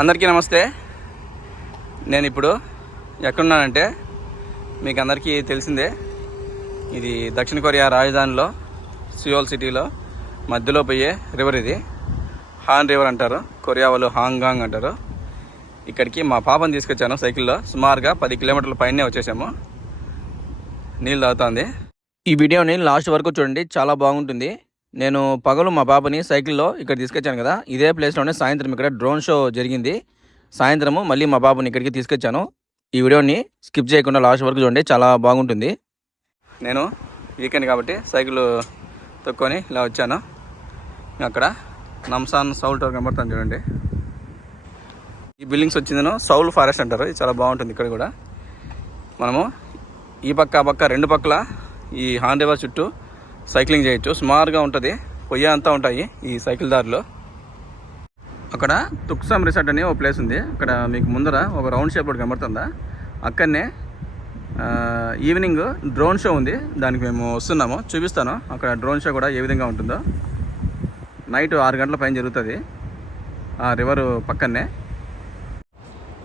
అందరికీ నమస్తే. నేను ఇప్పుడు ఎక్కడున్నానంటే మీకు అందరికీ తెలిసిందే. ఇది దక్షిణ కొరియా రాజధానిలో సియోల్ సిటీలో మధ్యలో పోయే రివర్ ఇది. హాన్ రివర్ అంటారు. కొరియా వాళ్ళు హాంగాంగ్ అంటారు. ఇక్కడికి మా పాపని తీసుకొచ్చాను సైకిల్లో. సుమారుగా పది కిలోమీటర్ల పైనే వచ్చేసాము. నీళ్ళు తాగుతుంది. ఈ వీడియోని లాస్ట్ వరకు చూడండి. చాలా బాగుంటుంది. నేను పగలు మా పాపని సైకిల్లో ఇక్కడ తీసుకొచ్చాను కదా. ఇదే ప్లేస్లోనే సాయంత్రం ఇక్కడ డ్రోన్ షో జరిగింది. సాయంత్రము మళ్ళీ మా బాబుని ఇక్కడికి తీసుకొచ్చాను. ఈ వీడియోని స్కిప్ చేయకుండా లాస్ట్ వరకు చూడండి చాలా బాగుంటుంది. నేను వీకెండ్ కాబట్టి సైకిల్ తొక్కొని ఇలా వచ్చాను. అక్కడ నమ్సాన్ సౌల్ టవర్ కనబడుతుంది చూడండి. ఈ బిల్డింగ్స్ వచ్చిందను సౌల్ ఫారెస్ట్ అంటారు. ఇది చాలా బాగుంటుంది ఇక్కడ కూడా. మనము ఈ పక్క ఆ పక్క రెండు పక్కల ఈ హాన్ రివర్ చుట్టూ సైక్లింగ్ చేయొచ్చు. సుమారుగా ఉంటుంది. పొయ్య అంతా ఉంటాయి ఈ సైకిల్ దారిలో. అక్కడ తుక్సమ్ రిసార్ట్ అని ఒక ప్లేస్ ఉంది. అక్కడ మీకు ముందర ఒక రౌండ్ షేప్ ఒకటి కనబడుతుందా? అక్కడనే ఈవినింగ్ డ్రోన్ షో ఉంది. దానికి మేము వస్తున్నాము. చూపిస్తాను. అక్కడ డ్రోన్ షో కూడా ఏ విధంగా ఉంటుందో. నైట్ ఆరు గంటల పైన జరుగుతుంది. ఆ రివర్ పక్కనే.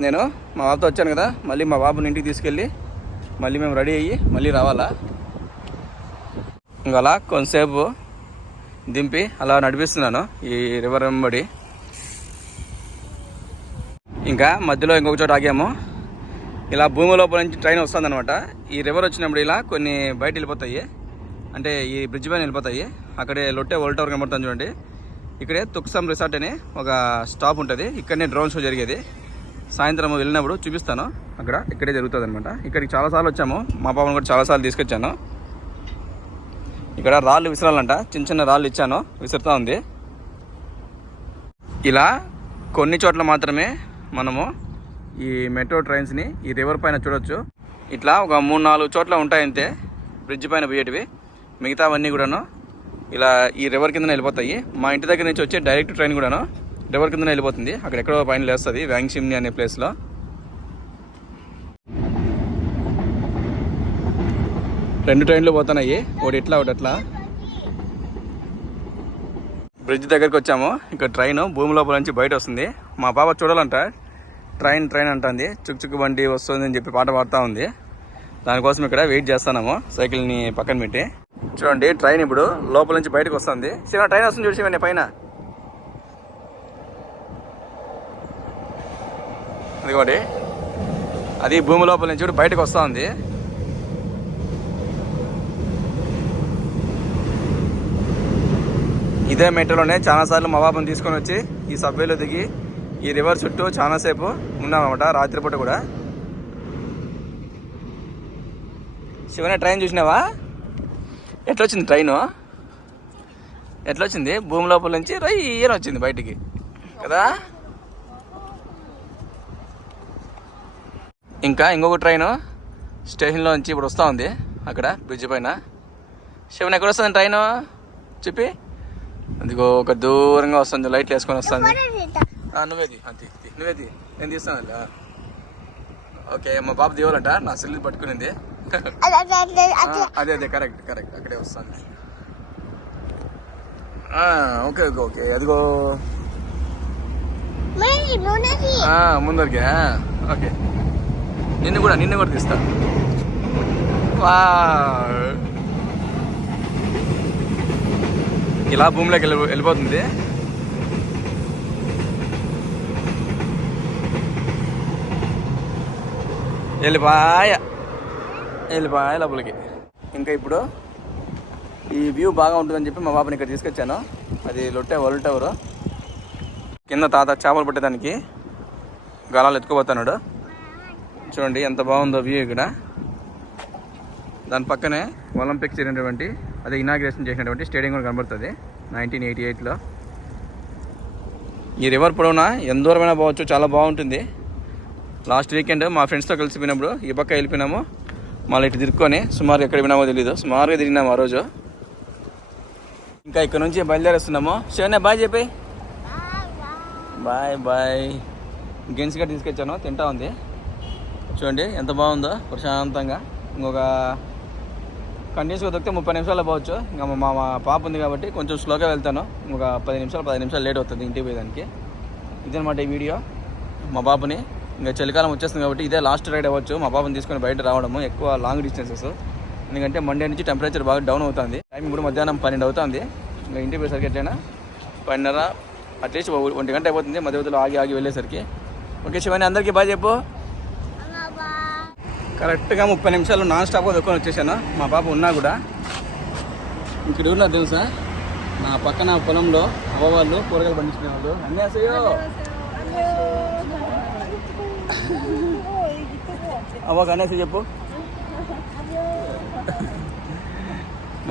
నేను మా బాబుతో వచ్చాను కదా. మళ్ళీ మా బాబుని ఇంటికి తీసుకెళ్ళి మళ్ళీ మేము రెడీ అయ్యి మళ్ళీ రావాలా? ఇంకా అలా కొంతసేపు దింపి అలా నడిపిస్తున్నాను ఈ రివర్ వెంబడి ఇంకా మధ్యలో ఇంకొక చోట ఆగాము. ఇలా భూమి లోపల నుంచి ట్రైన్ వస్తుందన్నమాట. ఈ రివర్ వచ్చినప్పుడు ఇలా కొన్ని బయట వెళ్ళిపోతాయి. అంటే ఈ బ్రిడ్జ్ పైన వెళ్ళిపోతాయి. అక్కడే లొట్టే ఓల్డ్ టవర్ కనబడుతుంది చూడండి. ఇక్కడే తుక్సమ్ రిసార్ట్ అని ఒక స్టాప్ ఉంటుంది. ఇక్కడనే డ్రోన్ షో జరిగేది. సాయంత్రం వెళ్ళినప్పుడు చూపిస్తాను. అక్కడ ఇక్కడే జరుగుతుంది అనమాట ఇక్కడికి చాలాసార్లు వచ్చాము. మా పాపను కూడా చాలాసార్లు తీసుకొచ్చాను. ఇక్కడ రాళ్ళు విసరాలంట. చిన్న చిన్న రాళ్ళు ఇచ్చాను. విసురుతూ ఉంది. ఇలా కొన్ని చోట్ల మాత్రమే మనము ఈ మెట్రో ట్రైన్స్ని ఈ రివర్ పైన చూడొచ్చు. ఇట్లా ఒక మూడు నాలుగు చోట్ల ఉంటాయంతే. బ్రిడ్జ్ పైన పోయేటివి. మిగతావన్నీ కూడాను ఇలా ఈ రివర్ కిందనే వెళ్ళిపోతాయి. మా ఇంటి దగ్గర నుంచి వచ్చే డైరెక్ట్ ట్రైన్ కూడాను రివర్ కిందనే వెళ్ళిపోతుంది. అక్కడ ఎక్కడో పైన లేస్తుంది. వ్యాంగ్షిమ్ని అనే ప్లేస్లో. రెండు ట్రైన్లు పోతున్నాయి. ఒకటి ఇట్లా ఒకటి అట్లా. బ్రిడ్జ్ దగ్గరికి వచ్చాము. ఇక్కడ ట్రైన్ భూమి లోపల నుంచి బయట వస్తుంది. మా పాప చూడాలంట. ట్రైన్ ట్రైన్ అంటుంది. చుక్చుక్ బండి వస్తుంది అని చెప్పి పాట పాడుతూ ఉంది. దానికోసం ఇక్కడ వెయిట్ చేస్తున్నాము. సైకిల్ని పక్కన పెట్టి. చూడండి ట్రైన్ ఇప్పుడు లోపల నుంచి బయటకు వస్తుంది. శివ ట్రైన్ వస్తుంది చూసి పైన. అదిగోండి అది భూమి లోపల నుంచి కూడా బయటకు వస్తూ ఉంది. ఇదే మెట్రోలోనే చాలాసార్లు మా బాబుని తీసుకొని వచ్చి ఈ సబ్వేలో దిగి ఈ రివర్ చుట్టూ చాలాసేపు ఉన్నామన్నమాట రాత్రిపూట కూడా. శివనే ట్రైన్ చూసినావా? ఎట్లా వచ్చింది ట్రైను? ఎట్లా వచ్చింది భూమి లోపల నుంచి రయ్యని వచ్చింది బయటికి. కదా? ఇంకా ఇంకొక ట్రైను స్టేషన్లో నుంచి ఇప్పుడు వస్తూ ఉంది అక్కడ బ్రిడ్జ్ పైన. శివన్ ఎక్కడ వస్తుంది ట్రైను? చెప్పి అదిగో ఒక దూరంగా వస్తుంది లైట్లు వేసుకొని వస్తుంది. నువ్వేది అది నువ్వేది నేను తీస్తాను ఓకే మా బాబు దేవాలంట నా సెల్ పట్టుకునింది. అదే అదే కరెక్ట్ కరెక్ట్ అక్కడే వస్తుంది. ఓకే ఓకే ఓకే అదిగో. ముందరికే ఓకే. నిన్ను కూడా నిన్ను కూడా తీస్తా. వా ఇలా భూమిలోకి వెళ్ళి వెళ్ళిపోతుంది. వెళ్ళిపాయ. వెళ్ళిపాయ లోపలికి. ఇంకా ఇప్పుడు ఈ వ్యూ బాగా ఉంటుందని చెప్పి మా బాబుని ఇక్కడ తీసుకొచ్చాను. అది లొట్టే వరల్డ్ టవర్. కింద తాత చేపలు పట్టేదానికి గాలాలు ఎత్తుకుపోతున్నాడు. చూడండి ఎంత బాగుందో వ్యూ ఇక్కడ. దాని పక్కనే ఒలింపిక్స్ జరిగినటువంటి అదే ఇనాగ్రేషన్ చేసినటువంటి స్టేడియం కూడా కనబడుతుంది. నైన్టీన్ ఎయిటీ ఎయిట్లో. ఈ రివర్ పొడవునా? ఎంత దూరమైనా పోవచ్చు చాలా బాగుంటుంది. లాస్ట్ వీకెండ్ మా ఫ్రెండ్స్తో కలిసి పోయినప్పుడు ఈ పక్క వెళ్ళిపోయినాము. మళ్ళీ ఇటు తిరుక్కొని సుమారు ఎక్కడ పోయినామో తెలీదు. సుమారుగా తిరిగినాము ఆ రోజు. ఇంకా ఇక్కడ నుంచి బయలుదేరేస్తున్నాము. శివనే బాయ్ చెప్పి. Bye bye. గెన్స్ గడ్డ తీసుకొచ్చాను. తింటా ఉంది. చూడండి ఎంత బాగుందో. ప్రశాంతంగా. ఇంకొక కంటిన్యూస్గా దొరికితే ముప్పై నిమిషాలు పోవచ్చు. ఇంకా మా మా పాప ఉంది కాబట్టి కొంచెం స్లోగా వెళ్తాను. ఒక పది నిమిషాలు పది నిమిషాలు లేట్ అవుతుంది ఇంటికి పోయేదానికి. ఇదనమాట ఈ వీడియో. మా బాబుని ఇంకా చలికాలం వచ్చేస్తుంది కాబట్టి ఇదే లాస్ట్ రైడ్ అవ్వచ్చు. మా బాబుని తీసుకొని బయట రావడము ఎక్కువ లాంగ్ డిస్టెన్సెస్ ఎందుకంటే మండే నుంచి టెంపరేచర్ బాగా డౌన్ అవుతుంది. టైం ఇప్పుడు మధ్యాహ్నం పన్నెండు అవుతుంది. ఇంకా ఇంటికి పోయేసరికి ఎట్లయినా పన్నెండున్నర అట్లీస్ట్ ఒంటి గంట అయిపోతుంది. మధ్య మధ్యలో ఆగి ఆగి వెళ్ళేసరికి. ఓకే శివాని అందరికీ బాగా చెప్పు. కరెక్ట్గా ముప్పై నిమిషాలు నాన్ స్టాప్గా దొక్కని వచ్చేసాను. మా పాప ఉన్నా కూడా. ఇక్కడ ఉన్నారు తెలుసా? నా పక్కన పొలంలో అవ్వవాళ్ళు కూరగాయలు పండించుకునే వాళ్ళు అన్నీ అవ్వ అనేసి చెప్పు.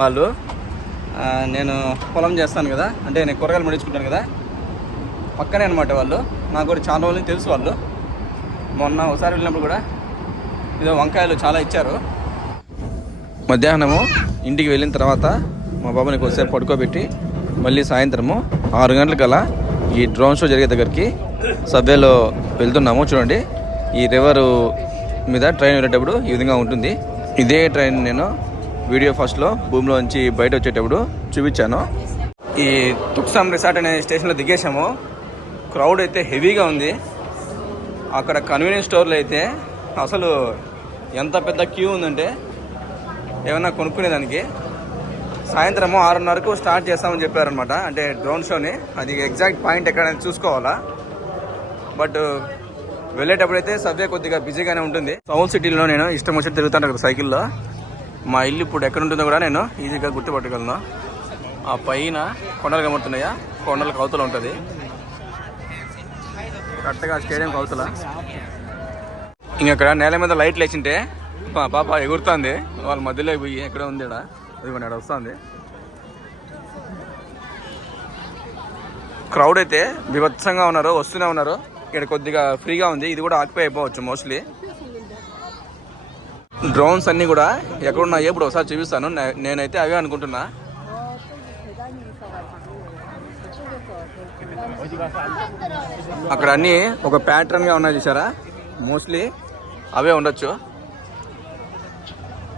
వాళ్ళు నేను పొలం చేస్తాను కదా అంటే నేను కూరగాయలు పండించుకుంటాను కదా. పక్కనే అనమాట వాళ్ళు. నాకు కూడా చాలా రోజులు తెలుసు వాళ్ళు. మొన్న ఒకసారి వెళ్ళినప్పుడు కూడా ఏదో వంకాయలు చాలా ఇచ్చారు. మధ్యాహ్నము ఇంటికి వెళ్ళిన తర్వాత మా బాబుని కొద్దిసేపు పడుకోబెట్టి మళ్ళీ సాయంత్రము ఆరు గంటలకల్లా ఈ డ్రోన్ షో జరిగే దగ్గరికి సబ్వేలో వెళ్తున్నాము. చూడండి ఈ రివర్ మీద ట్రైన్ వెళ్ళేటప్పుడు ఈ విధంగా ఉంటుంది. ఇదే ట్రైన్ నేను వీడియో ఫస్ట్లో భూమిలోంచి బయట వచ్చేటప్పుడు చూపించాను. ఈ తుక్సాం రిసార్ట్ అనే స్టేషన్లో దిగేసాము క్రౌడ్ అయితే హెవీగా ఉంది. అక్కడ కన్వీనియన్స్ స్టోర్లో అయితే అసలు ఎంత పెద్ద క్యూ ఉందంటే ఏమన్నా కొనుక్కునేదానికి సాయంత్రము ఆరున్నరకు స్టార్ట్ చేస్తామని చెప్పారనమాట అంటే డ్రోన్ షోని. అది ఎగ్జాక్ట్ పాయింట్ ఎక్కడైనా చూసుకోవాలా? బట్ వెళ్ళేటప్పుడైతే సబ్వే కొద్దిగా బిజీగానే ఉంటుంది. సౌల్ సిటీలో నేను ఇష్టం వచ్చి తిరుగుతాను ఒక సైకిల్లో. మా ఇల్లు ఇప్పుడు ఎక్కడ ఉంటుందో కూడా నేను ఈజీగా గుర్తుపట్టగలను. ఆ పైన కొండలు కమ్ముతున్నాయా కొండల అవతల ఉంటుంది. కరెక్ట్గా స్టేడియం కవతల? ఇంక అక్కడ నేల మీద లైట్లు వేసింటే పాప ఎగురుతుంది. వాళ్ళ మధ్యలో పోయి ఎక్కడ ఉంది ఇక్కడ ఇదిగోండి ఇక్కడ వస్తుంది. క్రౌడ్ అయితే విభత్సంగా ఉన్నారు వస్తూనే ఉన్నారు. ఇక్కడ కొద్దిగా ఫ్రీగా ఉంది. ఇది కూడా ఆక్యుపై అయిపోవచ్చు మోస్ట్లీ డ్రోన్స్ అన్నీ కూడా ఎక్కడున్నాయో ఇప్పుడు ఒకసారి చూపిస్తాను. నేనైతే అవే అనుకుంటున్నా. అక్కడ అన్నీ ఒక ప్యాటర్న్గా ఉన్నాయి చూసారా మోస్ట్లీ అవే ఉండొచ్చు.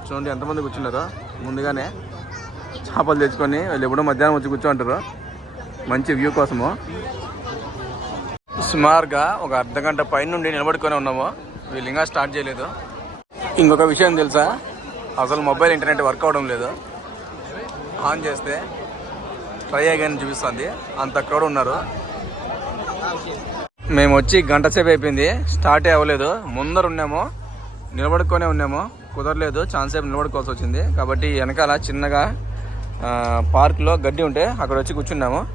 చూడండి ఎంతమంది కూర్చున్నారో. ముందుగానే చేపలు తెచ్చుకొని వాళ్ళు ఎప్పుడో మధ్యాహ్నం వచ్చి కూర్చోంటారు మంచి వ్యూ కోసము. సుమారుగా ఒక అర్ధ గంట పైన నుండి నిలబడుకొని ఉన్నాము. వీళ్ళు ఇంకా స్టార్ట్ చేయలేదు. ఇంకొక విషయం తెలుసా? అసలు మొబైల్ ఇంటర్నెట్ వర్క్ అవడం లేదు. ఆన్ చేస్తే ట్రై అయ్యాని చూపిస్తుంది. అంత క్రౌడ్ ఉన్నారు. మేము వచ్చి గంట సేపు అయిపోయింది. స్టార్ట్ అవ్వలేదు. ముందర ఉన్నాము. నిలబడుకొనే ఉన్నాము. కుదరలేదు. ఛాన్స్ సేపు నిలబడుకోవాల్సి వచ్చింది. కాబట్టి వెనకాల చిన్నగా పార్క్లో గడ్డి ఉంటే అక్కడ వచ్చి కూర్చున్నాము.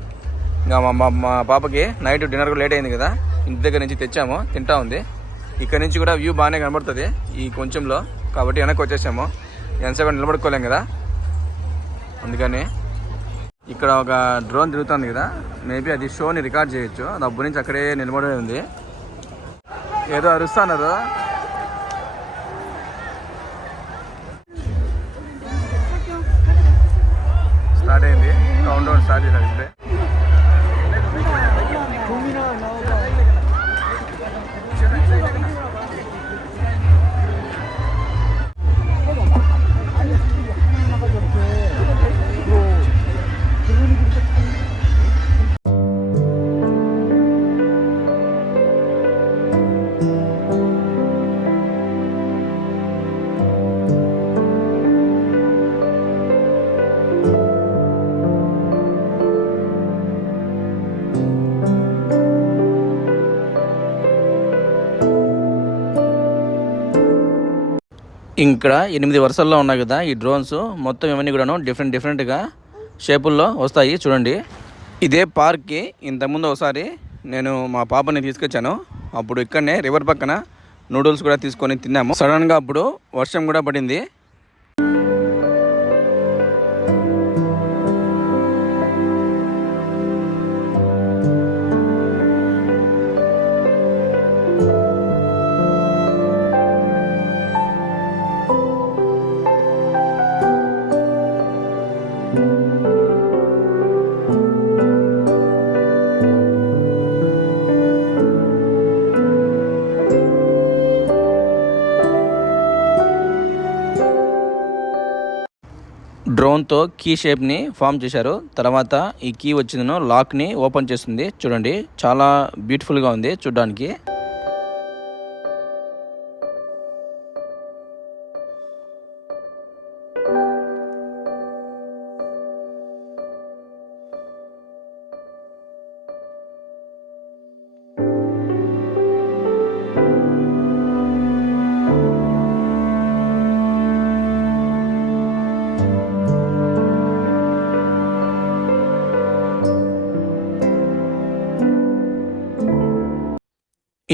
ఇంకా మా మా- మా పాపకి నైట్ డిన్నర్ కూడా లేట్ అయింది కదా. ఇంటి దగ్గర నుంచి తెచ్చాము. తింటా ఉంది. ఇక్కడ నుంచి కూడా వ్యూ బాగానే కనబడుతుంది ఈ కొంచెంలో. కాబట్టి వెనక్కి వచ్చేసాము. ఎంతసేపు నిలబడుకోలేం కదా. అందుకని ఇక్కడ ఒక డ్రోన్ తిరుగుతుంది కదా మేబీ అది షోని రికార్డ్ చేయొచ్చు. అది నుంచి అక్కడే నిలబడి ఉంది. ఏదో అరుస్తున్నారు. స్టార్ట్ అయింది. కౌంట్ డౌన్ స్టార్ట్ చేశారు ఇప్పుడే. ఇక్కడ ఎనిమిది వరుసల్లో ఉన్నాయి కదా ఈ డ్రోన్స్ మొత్తం ఇవన్నీ కూడాను డిఫరెంట్ డిఫరెంట్గా షేపుల్లో వస్తాయి. చూడండి. ఇదే పార్క్కి ఇంతకుముందు ఒకసారి నేను మా పాపని తీసుకొచ్చాను. అప్పుడు ఇక్కడనే రివర్ పక్కన నూడిల్స్ కూడా తీసుకొని తిన్నాము. సడన్గా అప్పుడు వర్షం కూడా పడింది. డ్రోన్తో కీ షేప్ని ఫామ్ చేశారు. తర్వాత ఈ కీ వచ్చిందను లాక్ని ఓపెన్ చేస్తుంది. చూడండి చాలా బ్యూటిఫుల్గా ఉంది చూడడానికి.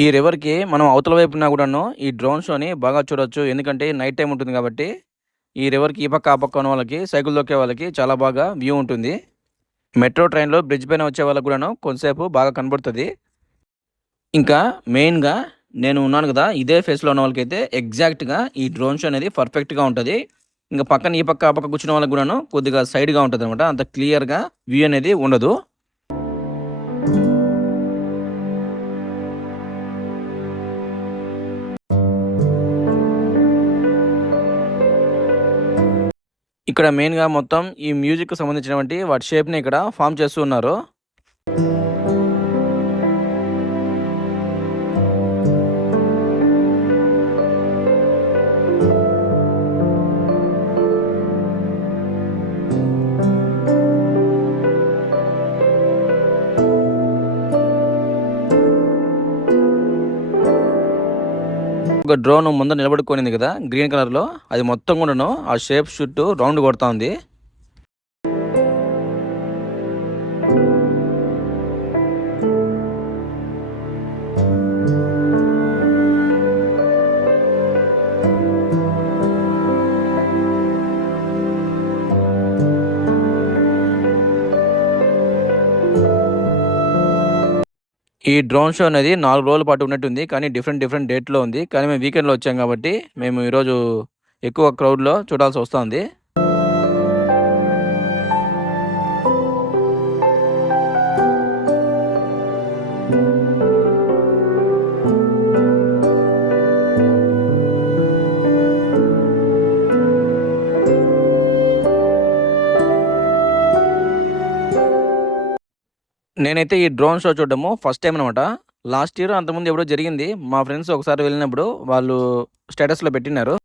ఈ రివర్కి మనం అవతల వైపున కూడాను ఈ డ్రోన్ షోని బాగా చూడొచ్చు. ఎందుకంటే నైట్ టైం ఉంటుంది కాబట్టి ఈ రివర్కి ఈ పక్క ఆ పక్క ఉన్న వాళ్ళకి సైకిల్ దొక్కే వాళ్ళకి చాలా బాగా వ్యూ ఉంటుంది. మెట్రో ట్రైన్లో బ్రిడ్జ్ పైన వచ్చే వాళ్ళకి కూడాను కొంతసేపు బాగా కనబడుతుంది. ఇంకా మెయిన్గా నేను ఉన్నాను కదా ఇదే ఫేస్లో ఉన్న వాళ్ళకైతే ఎగ్జాక్ట్గా ఈ డ్రోన్ షో అనేది పర్ఫెక్ట్గా ఉంటుంది. ఇంకా పక్కన ఈ పక్క ఆ పక్క కూర్చున్న వాళ్ళకి కూడాను కొద్దిగా సైడ్గా ఉంటుంది అనమాట అంత క్లియర్గా వ్యూ అనేది ఉండదు. ఇక్కడ మెయిన్గా మొత్తం ఈ మ్యూజిక్ సంబంధించినటువంటి వాటి షేప్ని ఇక్కడ ఫామ్ చేస్తూ ఉన్నారు. ఒక డ్రోన్ ముందు నిలబడుకునింది కదా గ్రీన్ కలర్లో. అది మొత్తం కూడాను ఆ షేప్ చుట్టూ రౌండ్ కొడతా ఉంది. ఈ డ్రోన్ షో అనేది నాలుగు రోజుల పాటు ఉన్నట్టుంది కానీ డిఫరెంట్ డిఫరెంట్ డేట్లో ఉంది. కానీ మేము వీకెండ్లో వచ్చాం కాబట్టి మేము ఈరోజు ఎక్కువ క్రౌడ్లో చూడాల్సి వస్తుంది. నేనైతే ఈ డ్రోన్ షో చూడడము ఫస్ట్ టైం అనమాట లాస్ట్ ఇయర్ అంతకుముందు ఎప్పుడో జరిగింది. మా ఫ్రెండ్స్ ఒకసారి వెళ్ళినప్పుడు వాళ్ళు స్టేటస్లో పెట్టినారు.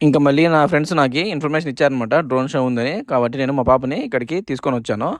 ఇంకా మళ్ళీ నా ఫ్రెండ్స్ నాకు ఇన్ఫర్మేషన్ ఇచ్చారనమాట డ్రోన్ షో ఉందని. కాబట్టి నేను మా పాపని ఇక్కడికి తీసుకొని వచ్చాను.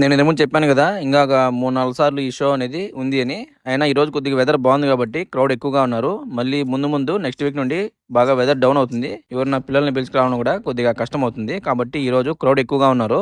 నేను ఇంతకుముందు చెప్పాను కదా ఇంకా మూడు నాలుగు సార్లు ఈ షో అనేది ఉంది అని. అయినా ఈరోజు కొద్దిగా వెదర్ బాగుంది కాబట్టి క్రౌడ్ ఎక్కువగా ఉన్నారు. మళ్ళీ ముందు ముందు నెక్స్ట్ వీక్ నుండి బాగా వెదర్ డౌన్ అవుతుంది. ఎవరు నా పిల్లల్ని పిలుచుకురావడం కూడా కొద్దిగా కష్టం అవుతుంది. కాబట్టి ఈరోజు క్రౌడ్ ఎక్కువగా ఉన్నారు.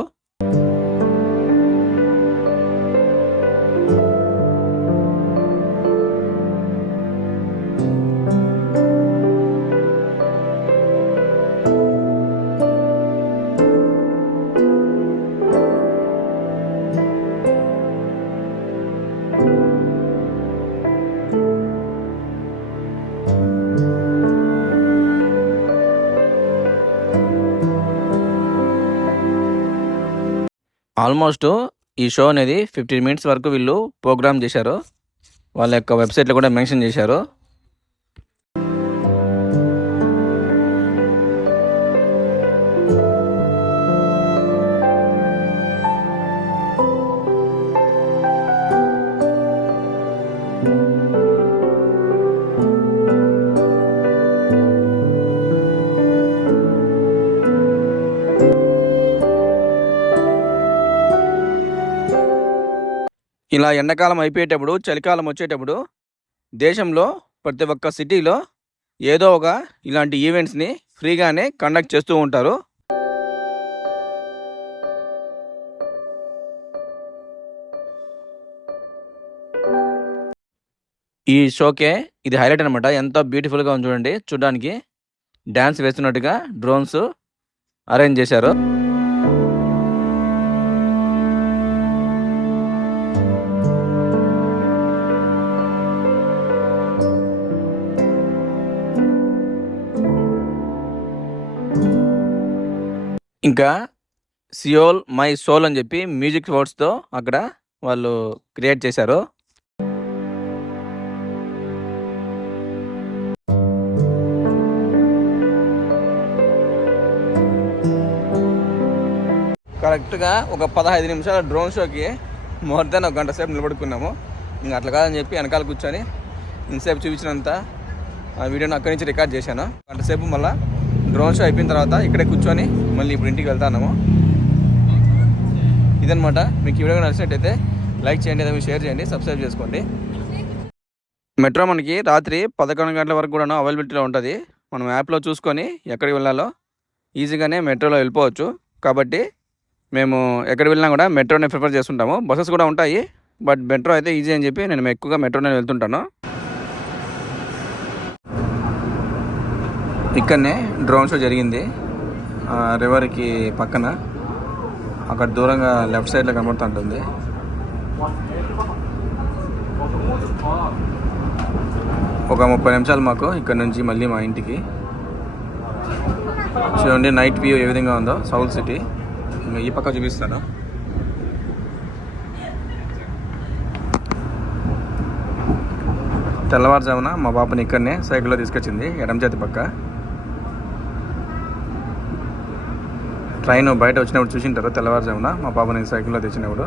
ఆల్మోస్ట్ ఈ షో అనేది ఫిఫ్టీన్ మినిట్స్ వరకు వీళ్ళు ప్రోగ్రామ్ చేశారు. వాళ్ళ యొక్క వెబ్సైట్లో కూడా మెన్షన్ చేశారు. ఇలా ఎండాకాలం అయిపోయేటప్పుడు చలికాలం వచ్చేటప్పుడు దేశంలో ప్రతి ఒక్క సిటీలో ఏదో ఒక ఇలాంటి ఈవెంట్స్ని ఫ్రీగానే కండక్ట్ చేస్తూ ఉంటారు. ఈ షోకే ఇది హైలైట్ అనమాట ఎంతో బ్యూటిఫుల్గా ఉంది చూడండి. చూడడానికి డ్యాన్స్ వేస్తున్నట్టుగా డ్రోన్స్ అరేంజ్ చేశారు. ఇంకా సియోల్ మై సోల్ అని చెప్పి మ్యూజిక్ వర్డ్స్తో అక్కడ వాళ్ళు క్రియేట్ చేశారు. కరెక్ట్గా ఒక పదహైదు నిమిషాలు డ్రోన్ షోకి మోర్ దాన్ ఒక గంట సేపు నిలబడుకున్నాము. ఇంకా అట్లా కాదని చెప్పి వెనకాల కూర్చొని ఇంతసేపు చూపించినంత ఆ వీడియోని అక్కడి నుంచి రికార్డ్ చేశాను. గంట సేపు మళ్ళీ డ్రోన్ షో అయిపోయిన తర్వాత ఇక్కడే కూర్చొని మళ్ళీ ఇప్పుడు ఇంటికి వెళ్తాము ఇదనమాట మీకు ఈ వీడియో నచ్చినట్టయితే లైక్ చేయండి అదే షేర్ చేయండి సబ్స్క్రైబ్ చేసుకోండి. మెట్రో మనకి రాత్రి పదకొండు గంటల వరకు కూడా అవైలబిలిటీలో ఉంటుంది. మనం యాప్లో చూసుకొని ఎక్కడికి వెళ్ళాలో ఈజీగానే మెట్రోలో వెళ్ళిపోవచ్చు. కాబట్టి మేము ఎక్కడికి వెళ్ళినా కూడా మెట్రోనే ప్రిఫర్ చేస్తుంటాము. బస్సెస్ కూడా ఉంటాయి. బట్ మెట్రో అయితే ఈజీ అని చెప్పి నేను ఎక్కువగా మెట్రోనే వెళ్తుంటాను. ఇక్కడనే డ్రోన్ షో జరిగింది. రివర్కి పక్కన. అక్కడ దూరంగా లెఫ్ట్ సైడ్లో కనబడుతుంటుంది. ఒక ముప్పై నిమిషాలు మాకు ఇక్కడ నుంచి మళ్ళీ మా ఇంటికి. చూడండి నైట్ వ్యూ ఏ విధంగా ఉందో సౌత్ సిటీ. ఈ పక్క చూపిస్తాను. తెల్లవారుజామున మా పాపని ఇక్కడనే సైకిల్లో తీసుకొచ్చింది ఎడమ చేతి పక్క. ట్రైన్ బయట వచ్చినప్పుడు చూసింటారు తెల్లవారుజామున. మా పాపని సైకిల్లో తెచ్చినప్పుడు.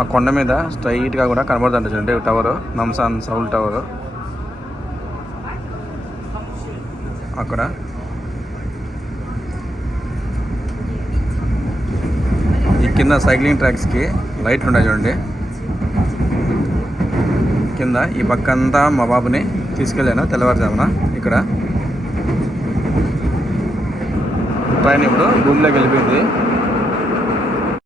ఆ కొండ మీద స్ట్రైట్గా కూడా కనబడుతుంట చూడండి టవర్ నమ్సాన్ సౌల్ టవర్. అక్కడ. ఈ కింద సైక్లింగ్ ట్రాక్స్కి లైట్లు ఉన్నాయి చూడండి. కింద ఈ పక్క అంతా మా బాబుని తీసుకెళ్ళాను తెల్లవారుజామున ఇక్కడ. ట్రైన్ ఇప్పుడు భూమిలోకి వెళ్ళిపోయింది.